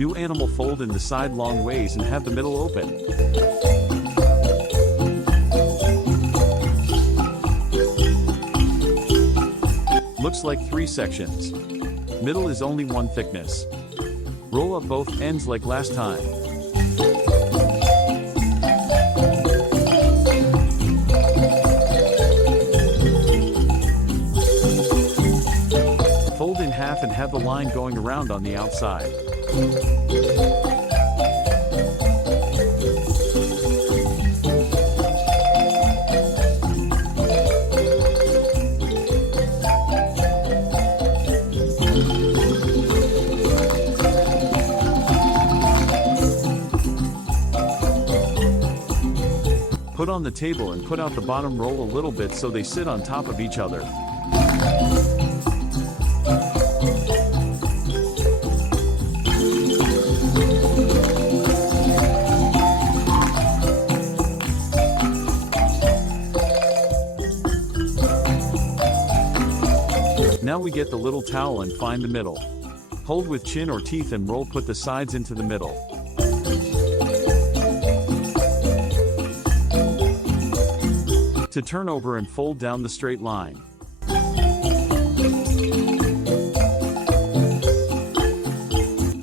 New animal, fold in the side long ways and have the middle open. Looks like 3 sections. Middle is only 1 thickness. Roll up both ends like last time. Fold in half and have the line going around on the outside. Put on the table and put out the bottom roll a little bit so they sit on top of each other. Now we get the little towel and find the middle. Hold with chin or teeth and roll, put the sides into the middle. To turn over and fold down the straight line.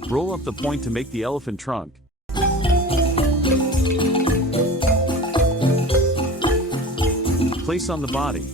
Roll up the point to make the elephant trunk. Place on the body.